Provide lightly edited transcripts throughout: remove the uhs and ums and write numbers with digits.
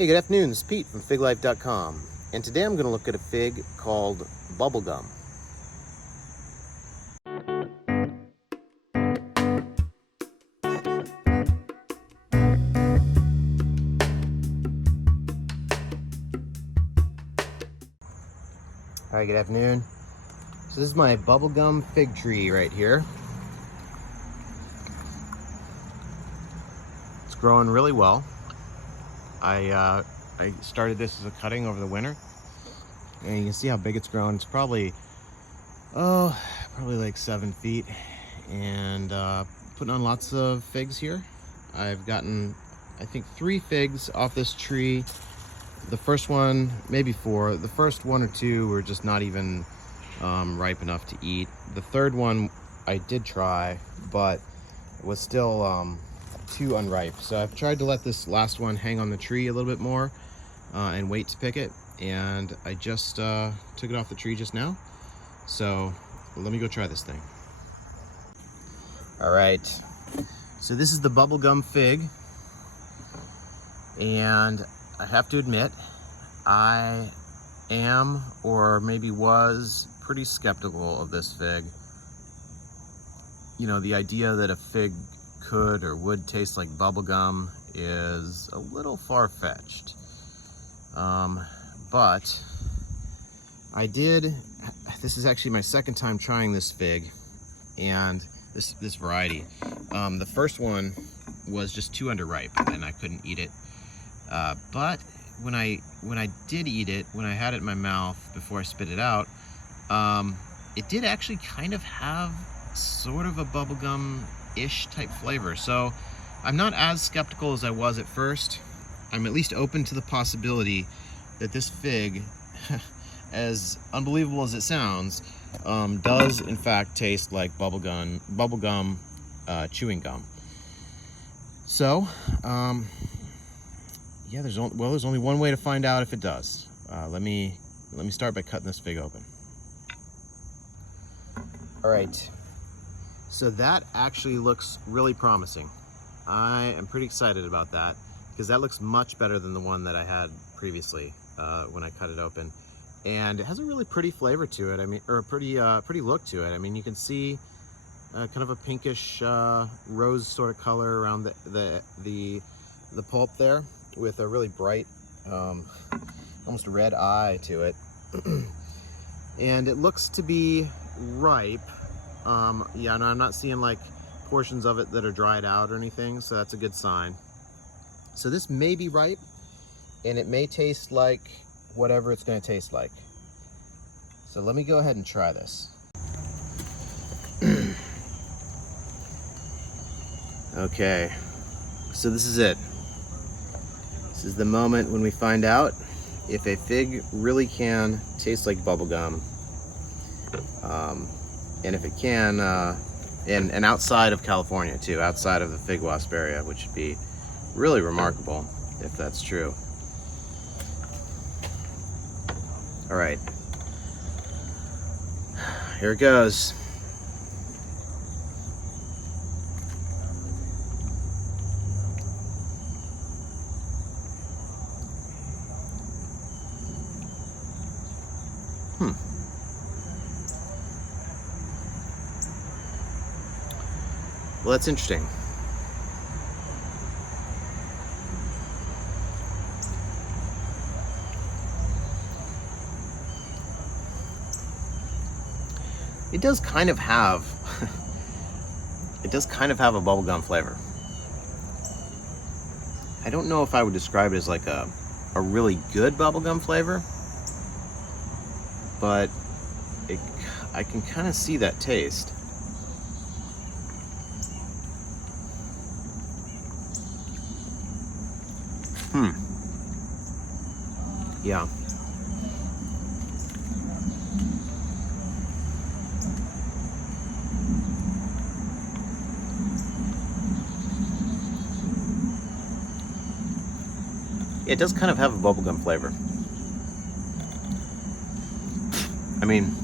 Hey, good afternoon. This is Pete from FigLife.com, and today I'm going to look at a fig called Bubblegum. Alright, good afternoon. So this is my bubblegum fig tree right here. It's growing really well. I started this as a cutting over the winter, and you can see how big it's grown. It's probably like 7 feet, and putting on lots of figs here. I've gotten, I think, 3 figs off this tree. The first one, maybe 4. The first 1 or 2 were just not even ripe enough to eat. The third one I did try, but it was still too unripe. So I've tried to let this last one hang on the tree a little bit more and wait to pick it. And I just took it off the tree just now. So let me go try this thing. All right, so this is the bubblegum fig. And I have to admit, I am, or maybe was, pretty skeptical of this fig. You know, the idea that a fig could or would taste like bubblegum is a little far-fetched. But I did, this is actually my second time trying this fig, and this variety. The first one was just too underripe and I couldn't eat it. But when I did eat it, when I had it in my mouth before I spit it out, it did actually kind of have sort of a bubblegum-ish type flavor. So I'm not as skeptical as I was at first. I'm at least open to the possibility that this fig, as unbelievable as it sounds, does in fact taste like bubblegum chewing gum. So, yeah, there's only one way to find out if it does. Let me start by cutting this fig open. All right, so that actually looks really promising. I am pretty excited about that because that looks much better than the one that I had previously when I cut it open. And it has a really pretty flavor to it. I mean, or a pretty look to it. I mean, you can see kind of a pinkish rose sort of color around the pulp there, with a really bright, almost red eye to it. And it looks to be ripe. Yeah, no, I'm not seeing like portions of it that are dried out or anything, so that's a good sign. So this may be ripe, and it may taste like whatever it's going to taste like. So let me go ahead and try this. Okay, so this is it. This is the moment when we find out if a fig really can taste like bubblegum. And if it can, and outside of California too, outside of the fig wasp area, which would be really remarkable if that's true. All right, here it goes. Well, that's interesting. It does kind of have a bubblegum flavor. I don't know if I would describe it as like a really good bubblegum flavor, but I can kind of see that taste. Yeah. It does kind of have a bubblegum flavor. I mean,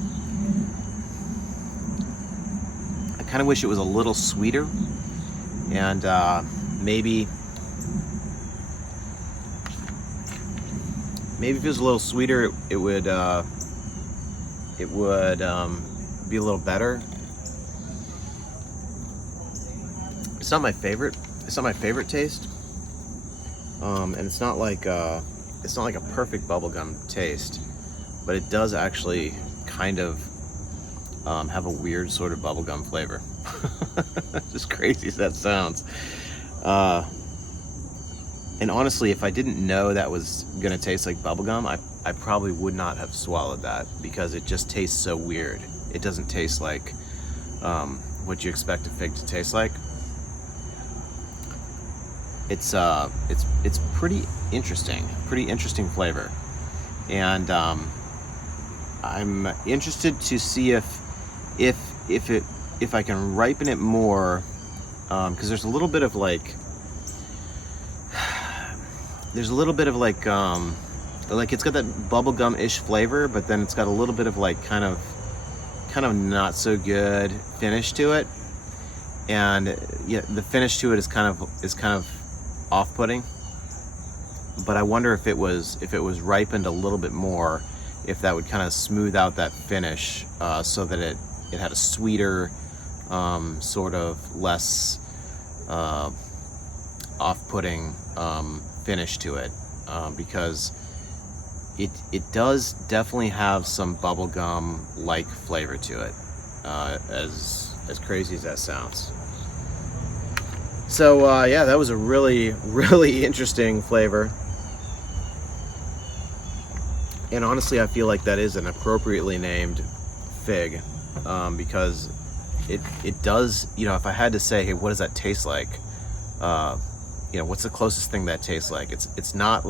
I kind of wish it was a little sweeter, and maybe Maybe if it was a little sweeter, it would be a little better. It's not my favorite. It's not my favorite taste, and it's not like a perfect bubblegum taste, but it does actually kind of have a weird sort of bubblegum flavor. Just crazy as that sounds. And honestly, if I didn't know that was gonna taste like bubblegum, I probably would not have swallowed that, because it just tastes so weird. It doesn't taste like what you expect a fig to taste like. It's pretty interesting flavor, and I'm interested to see if I can ripen it more, because there's a little bit of like it's got that bubblegum-ish flavor, but then it's got a little bit of like kind of not so good finish to it, and yeah, the finish to it is kind of off-putting. But I wonder if it was ripened a little bit more, if that would kind of smooth out that finish, so that it had a sweeter, sort of less off-putting finish to it, because it does definitely have some bubblegum like flavor to it, as crazy as that sounds. So yeah, that was a really interesting flavor, and honestly I feel like that is an appropriately named fig, because it does, you know, if I had to say, hey, what does that taste like, you know, what's the closest thing that tastes like? It's not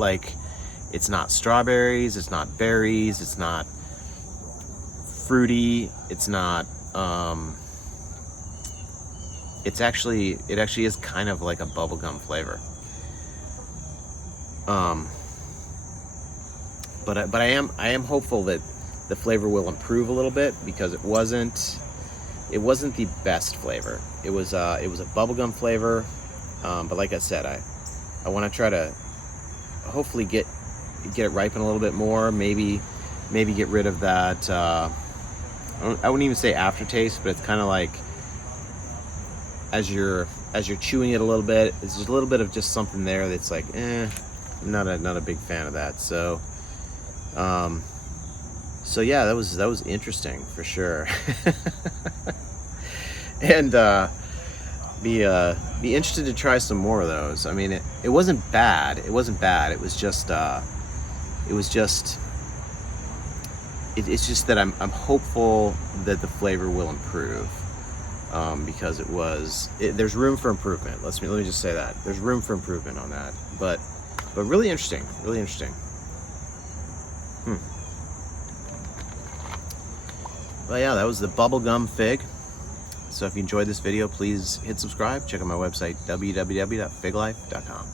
strawberries, it's not berries, it's not fruity, it's not it actually is kind of like a bubblegum flavor. But I am hopeful that the flavor will improve a little bit, because it wasn't the best flavor. It was a bubblegum flavor, but like I said, I want to try to hopefully get it ripen a little bit more. Maybe get rid of that. I wouldn't even say aftertaste, but it's kind of like as you're chewing it a little bit, it's just a little bit of just something there that's like, I'm not a big fan of that. So yeah, that was interesting for sure. And be interested to try some more of those. I mean, it wasn't bad. It wasn't bad. It's just that I'm hopeful that the flavor will improve, because there's room for improvement. Let me just say that there's room for improvement on that. But really interesting. Well, yeah, that was the bubblegum fig. So if you enjoyed this video, please hit subscribe. Check out my website, www.figlife.com.